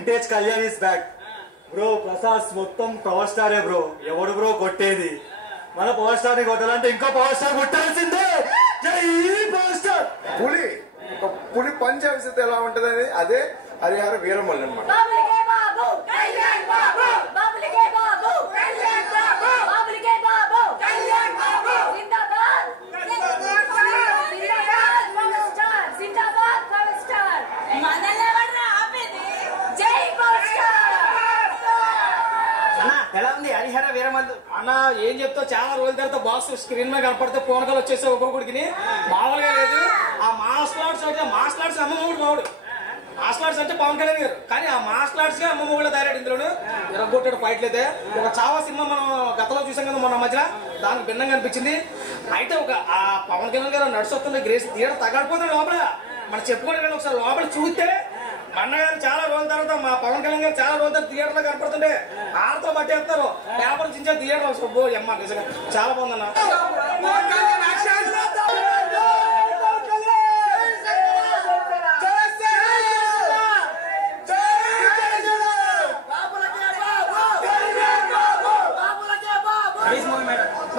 Vintage Kalyan is back bro. Prasad మొత్తం power స్టారే bro. ఎవడు bro కొట్టేది? మన పవర్ స్టార్ ని కొట్టాలంటే ఇంకో పవర్ స్టార్ కొట్టాల్సిందే. జై పవర్ స్టార్. పులి పంచావిసత ఎలా ఉంటది? అదే హరిహర వీరమల్లు అన్నమాట. ఎలా ఉంది హరిహర వీరమల్లు అన్న? ఏం చెప్తావు, చాలా రోజుల తర్వాత బాక్స్ స్క్రీన్ మీద కనపడితే పూనకాలు వచ్చేసావు ఒక్కొక్కడికి. మామూలుగా లేదు. ఆ మార్షల్ ఆర్ట్స్ అమ్మమ్మడు మావుడు. మార్షల్ ఆర్ట్స్ అంటే పవన్ కళ్యాణ్ గారు, కానీ ఆ మార్షల్ ఆర్ట్స్ గా అమ్మమ్మ కూడా తయారాడు. ఇందులోను ఎరగొట్టాడు ఫైట్లు అయితే. ఒక చావా సినిమా మనం గతంలో చూసాం కదా మొన్న మధ్య, దానికి భిన్నంగా అనిపించింది. అయితే ఒక ఆ పవన్ కళ్యాణ్ గారు నడుస్తున్న గ్రేస్ థియేటర్ తగడిపోతాడు లోపల. మనం చెప్పుకోవడం ఒకసారి లోపల చూస్తే అన్న గారు చాలా రోజుల తర్వాత, మా పవన్ కళ్యాణ్ గారు చాలా రోజుల తర్వాత థియేటర్ లో కనపడుతుంటే ఆడతో పట్టేస్తారు. పేపర్ చించే థియేటర్ సుబ్బో అమ్మ నిజంగా చాలా బాగుందన్న.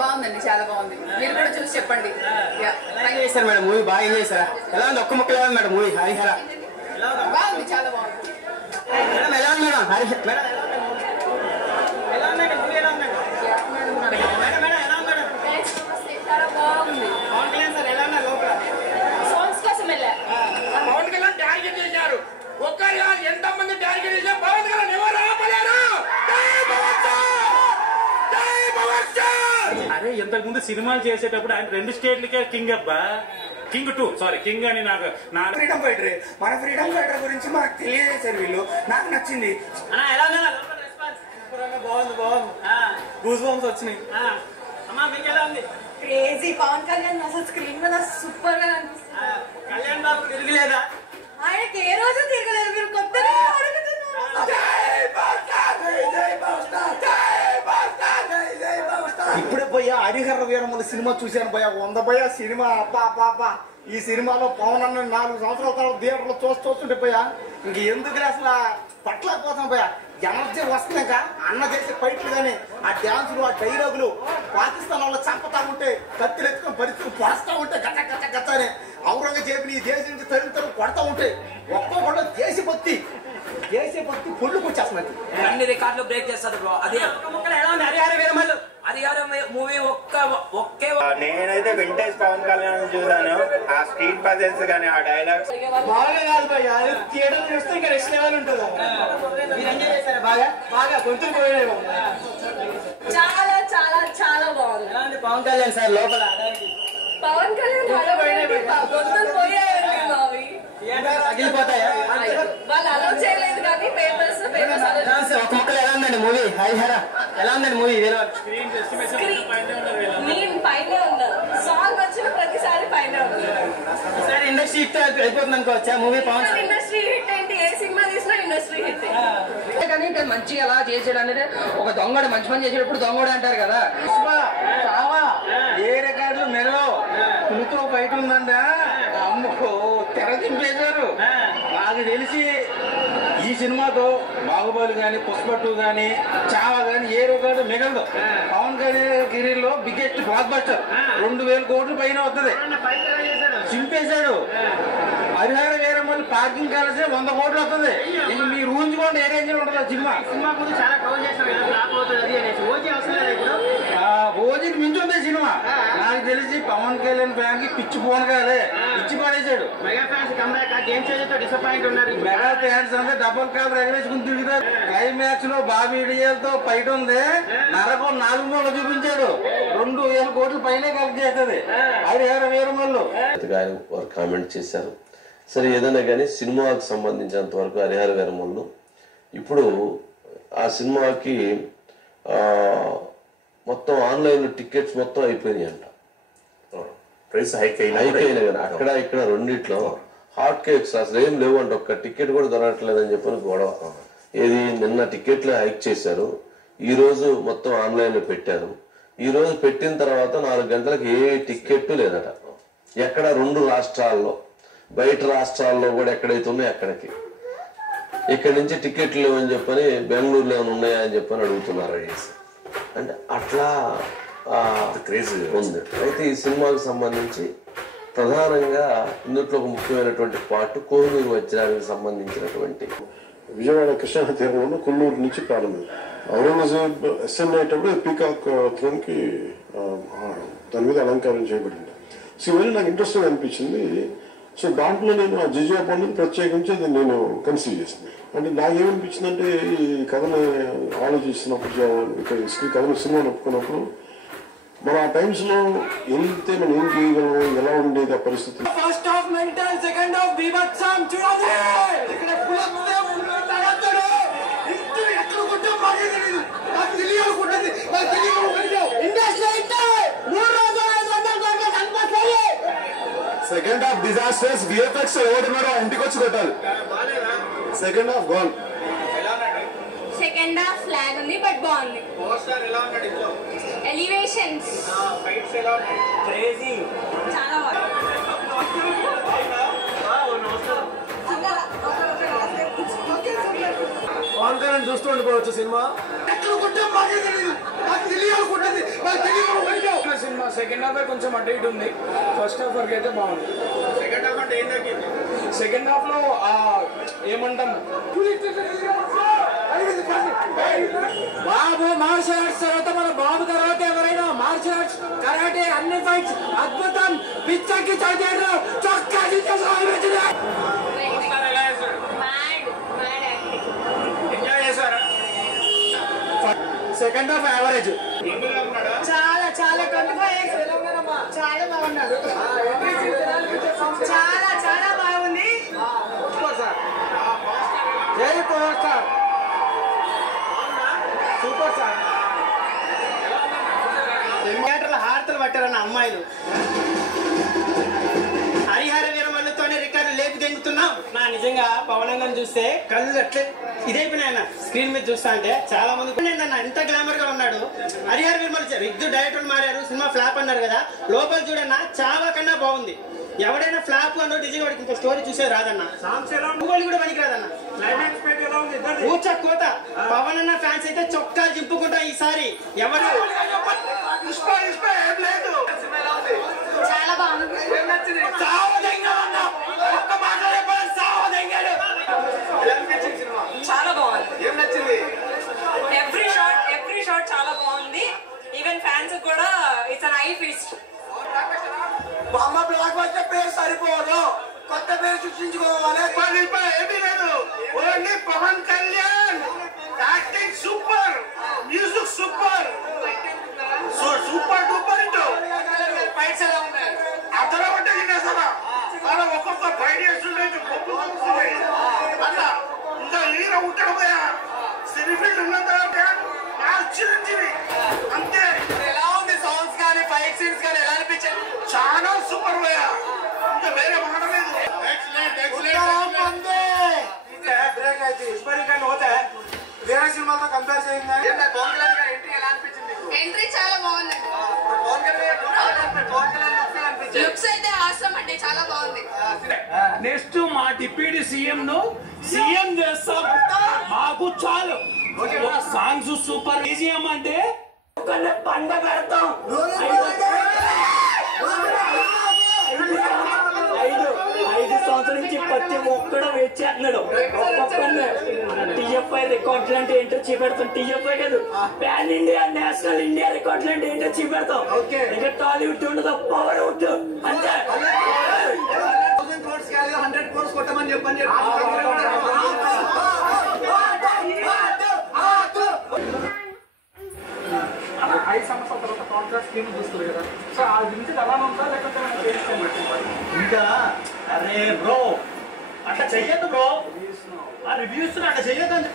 బాగుందండి, చాలా బాగుంది. మీరు కూడా చూసి చెప్పండి. చేశారు మేడం మూవీ, బాగా ఎంజాయ్ చేశారా? ఎలా ఉంది? ఒక్క ముక్కలు ఏమైంది మేడం మూవీ హరిహర? బాగుంది, చాలా బాగుంది. మేడం ఎలా ఉంది మేడం హరిహర? మేడం ఎలా ఉందండి మూవీ? ఎలా ఉందండి మేడం? ఎలా ఉంది మేడం? చాలా బాగుంది. పవన్ కళ్యాణ్ సార్ ఎలా ఉన్నారు లోపల? సాంగ్స్ కోసం వెళ్ళా. పవన్ కళ్యాణ్ టార్గెట్ చేశారు. ఒక్కరు కాదు, ఎంతమంది టార్గెట్ చేశారు. పవన్ కళ్యాణ్ ఎవరు ఆపలేరు. అరే ఇంతకు ముందు సినిమాలు చేసేటప్పుడు ఆయన 2 స్టేట్లకే కింగ్ అబ్బా. కింగ్ 2 సారీ కింగ్ అని నాకు ఫ్రీడమ్ ఫైటర్. మన ఫ్రీడమ్ ఫైటర్ గురించి మనకు తెలియజేశారు వీళ్ళు. నాకు నచ్చింది. ఎలా ఉంది? బాగుంది గూస్ బంప్స్ వచ్చినాయి. అమ్మా మీకు ఎలా ఉంది? క్రేజీ. పవన్ కళ్యాణ్ అసలు స్క్రీన్ మీద సూపర్ గా కనిపిస్తుంది. కళ్యాణ్ బాబు తిరగలేదా? ఆయనకి ఏ రోజు తిరగలేదు. మీరు కొత్తగా అడుగుతున్నారు. ఇప్పుడే పోయా హరిహర వీరమల్లు సినిమా చూశాను భయ. 100 భయ సినిమా. అబ్బా ఈ సినిమాలో పవన్ అన్న 4 సంవత్సరాల తర్వాత థియేటర్లో చూస్తుంటే పోయా ఇంక ఎందుకు అసలు పట్టలేకపోతాం భయ. ఎనర్జీ వస్తున్నాక అన్న చేసే ఫైట్లు కానీ ఆ డ్యాన్సులు, ఆ డైలాగులు, పాకిస్తాన్ వాళ్ళు చంపుతా ఉంటే కత్తిలు ఎత్తుకొని పరిస్థితులు పొడస్తా ఉంటే గచ్చ అని ఔరంగజేబుని ఈ దేశం నుంచి తరుణ్ కొడతా ఉంటే ఒక్కొక్కళ్ళు దేశభక్తి పొళ్ళుకు వచ్చేస్తున్నది. అన్ని రికార్డులు బ్రేక్ చేస్తారు బ్రో. అది ఎలా ఉంది హరిహర వీరమల్లు? హరిహర మూవీ ఒకే నేనైతే వింటేజ్ పవన్ కళ్యాణ్ చూసాను. ఆ స్క్రీన్ ప్రెజెన్స్ కానీ ఆ డైలాగ్స్ బాగా కాదు భయ్యా. థియేటర్ చూస్తే ఇంకా రెస్ట్ లెవెల్ ఉంటుంది. మీరు ఎంజాయ్ చేశారా? బాగా గొంతులు పోయేది. చాలా చాలా చాలా బాగుంది. ఎలా ఉంది పవన్ కళ్యాణ్ సార్ లోపల? పవన్ కళ్యాణ్ గొంతులు పోయాయండి మావి. తగిలిపోతాయా? వాళ్ళు అలౌ చేయలేదు కానీ పేపర్స్ ఒక ముక్కలు ఎలా ఉందండి మూవీ హరిహర? ఎలా ఉందండి మూవీ? నేను పైనే ఉన్నారు. సాంగ్ వచ్చిన ప్రతిసారి పైన ఉన్నారు. ఈసారి ఇండస్ట్రీ హిట్ అయిపోతుంది అనుకోవచ్చా మూవీ? పవన్ ఇండస్ట్రీ హిట్ ఏంటి? ఏ సినిమా తీసినా ఇండస్ట్రీ హిట్. కానీ మంచిగా అలా చేసాడు అనేది. ఒక దొంగడు మంచి పని చేసేటప్పుడు దొంగడు అంటారు కదా. ఏ రికార్డులు మెరో పులితో బయట ఉందంట. అమ్మకో తెర దింపేశారు. నాకు తెలిసి ఈ సినిమాతో బాహుబలి కానీ, పుష్ప 2 కానీ, చావా కానీ ఏ రికార్డు మిగలదు. పవన్ కళ్యాణ్ కెరీర్ లో బిగ్గెస్ట్ బ్లాక్ బస్టర్. 2000 కోట్ల పైన వస్తుంది. చింపేశాడు. హరిహర వీరమల్లు పార్కింగ్ కలిసి 100 కోట్లు వస్తుంది. ఇంక మీరు ఊహించుకోండి ఏ రేంజ్ ఉంటుంది సినిమా. ముందు చాలా కవర్ చేస్తాం ఓజీకి మించి ఉంది సినిమా. నాకు తెలిసి పవన్ కళ్యాణ్ ఫ్యాన్ కి పిచ్చి ఫోన్ కాలే ఇచ్చి పడేశాడు. Mega fans comeback game changer తో డిసప్పాయింట్ ఉన్నారు. మెగా ఫ్యాన్స్ అంటే డబుల్ కాల్ ఎగరేసుకుని తిరుగుతారు. క్లైమాక్స్ లో బాబీ డియల్తో ఫైట్ ఉంది. నరకు 4 మూలలు చూపించాడు. 2000 కోట్ల పైన కలెక్ట్ చేస్తుంది హరిహర వీరమల్లు. వారు కామెంట్ చేశారు. సరే ఏదైనా కానీ సినిమాకి సంబంధించినంత వరకు హరిహర వీరమల్లు ఇప్పుడు ఆ సినిమాకి మొత్తం ఆన్లైన్ టికెట్స్ మొత్తం అయిపోయినాయి అంట. ప్రైస్ హైక్ అయిపోయినాయి కానీ అక్కడ ఇక్కడ రెండిట్లో హాట్ కేక్స్ అసలు ఏం లేవు అంట. ఒక్క టికెట్ కూడా దొరకట్లేదని చెప్పని గొడవ. ఏది నిన్న టికెట్లు హైక్ చేశారు, ఈ రోజు మొత్తం ఆన్లైన్ లో పెట్టారు. ఈ రోజు పెట్టిన తర్వాత 4 గంటలకు ఏ టికెట్ లేదట. ఎక్కడ 2 రాష్ట్రాల్లో, బయట రాష్ట్రాల్లో కూడా ఎక్కడైతే ఉన్నాయో అక్కడికి ఇక్కడి నుంచి టికెట్లు లేవని చెప్పని బెంగళూరులో ఏమైనా ఉన్నాయా అని చెప్పని అడుగుతున్నారు. అంటే అట్లా క్రేజీ ఉంది. అయితే ఈ సినిమాకు సంబంధించి ప్రధానంగా ఇందులో ఒక ముఖ్యమైనటువంటి పార్ట్ కోహినూరు వజ్రానికి సంబంధించినటువంటి విజయవాడ కృష్ణా తీరంలో కొల్లూరు నుంచి ప్రారంభం. ఔరంగజేబ్ ఎస్ఎన్ అయ్యేటప్పుడు పీకాక్ థ్రోన్కి దాని మీద అలంకారం చేయబడింది. సో ఇవన్నీ నాకు ఇంట్రెస్టింగ్ అనిపించింది. సో దాంట్లో నేను ఆ జిజియా పండుగ ప్రత్యేకించి అది నేను కన్సీవ్ చేసింది. అంటే నాకేమనిపించింది అంటే ఈ కథను ఆలోచిస్తున్నప్పుడు ఈ కథను సినిమాని ఒప్పుకున్నప్పుడు మన ఆ టైమ్స్ లో వెళ్తే మనం ఏం చేయగలము, ఎలా ఉండేది ఆ పరిస్థితి. First half mental, second half బీభత్సం. చూడాలి ఇక్కడ సెకండ్ హాఫ్ డిజాస్టర్స్, విఎఫ్ఎక్స్ ఎవరున్నారో ఇంటికి వచ్చి కొట్టాలి. Second half gone. Second half flag ఉంది బట్ బాగుంది. ఎలివేషన్స్ చాలా బాగుంది. చూస్తూ ఉండిపోవచ్చు సినిమా. సినిమా సెకండ్ హాఫ్ కొంచెం అటు ఇటు ఉంది. ఫస్ట్ హాఫ్ వరకు అయితే బాగుంది. సెకండ్ హాఫ్ అంటే సెకండ్ హాఫ్ లో ఏమంటాం బాబు మార్షల్ ఆర్ట్స్ తర్వాత మన బాబు తర్వాత ఎవరైనా మార్షల్ ఆర్ట్స్ కరాటే అన్ని ఫైట్స్ అద్భుతం. పిచ్చకి చదివారు చొక్కా సెకండ్ హాఫ్ యావరేజ్. చాలా చాలా చాలా బాగున్నాడు. చాలా చాలా బాగుంది. జై పవర్ స్టార్. Super sir. థియేటర్ల హారతలు పట్టారన్న అమ్మాయిలు. హరిహర వీరమల్లుతోనే రికార్డు లేపి దెంగుతున్నాం. నా నిజంగా పవనంగా చూస్తే కళ్ళు అట్లే ఇదైపోయినా స్క్రీన్ మీద చూస్తా అంటే చాలా మంది అన్న ఎంత గ్లామర్ గా ఉన్నాడు. హరిహర వీరమల్లు రిగ్గు డైరెక్టర్ మారారు, సినిమా ఫ్లాప్ అన్నారు కదా. లోపల చూడన్నా చాలా కన్నా బాగుంది. ఎవడైనా ఫ్లాప్ అన్నో డిజైన్ వాడికి ఇంకో స్టోరీ చూసే రాదన్న. ఇంకోళ్ళు కూడా పనికి రాదన్న. ఊచ కోత. పవన్ అన్న ఫ్యాన్స్ అయితే చొక్కాలు చింపుకుంటా ఈసారి. ఎవరు చాలా బాగుంది. చాలా బాగుంది. ఏం నచ్చింది? ఎవ్రీ షాట్ చాలా బాగుంది. ఈవెన్ ఫ్యాన్స్ కూడా ఇట్స్ అన్ ఐ ఫీస్ట్. బామ్మ బ్లాక్ బస్టర్ పేరు సరిపోదు, కొత్త పేరు సృష్టించుకోవాలి. ఏమీ లేదు, only Pawan Kalyan acting super, music super, super duper. ఇంటూ ఫైట్స్ ఎలా ఉన్నాయి? అతను అంటే తినేసారా అలా ఒక్కొక్క ఫైట్ చేస్తుండే అలా ఇంకా హీరో ఉంటాడు పోయా. సినిఫీల్డ్ ఉన్న తర్వాత చిరంజీవి అంతే. ఎలా ఉంది సాంగ్స్ కానీ ఫైట్ సీన్స్ కానీ ఎలా అనిపించాయి? చాలా సూపర్ పోయా, ఇంకా వేరే మాట లేదు. వేరే సినిమాతో కంపేర్ చేయండి. ఎంట్రీ చాలా బాగుంది. లుక్స్ అయితే ఆసమ్ అండి, చాలా బాగుంది. నెక్స్ట్ మా డిప్యూటీ సీఎం చేస్తాం. మాకు చాలు. Songs super. ఈజీఎం అంటే పండ పెడతాం. 5 సంవత్సరాల నుంచి ప్రతి ఒక్కడు వేచేస్తున్నాడు. ఒక్కొక్కనే టీఎఫ్ఐ రికార్డులు అంటే ఏంటో చూపెడతాం. టీఎఫ్ఐ కాదు, పాన్ ఇండియా నేషనల్ ఇండియా రికార్డులు అంటే ఏంటో చూపెడతాం. ఇక టాలీవుడ్ ఉండదు, పవర్ వుడ్ అంతే. 1000 crores కాదు, 100 crores కొట్టమని చెప్పని 5 సంవత్సరాల తర్వాత కాంట్రాక్ట్ స్కీమ్ చూస్తుంది కదా. సో ఆ గురించి ఎలా ఉందా లేకపోతే ఇంకా అరే బ్రో అట్లా చెయ్యొద్దు బ్రో. ఆ రివ్యూస్ అట్లా చెయ్యొద్దు అంటే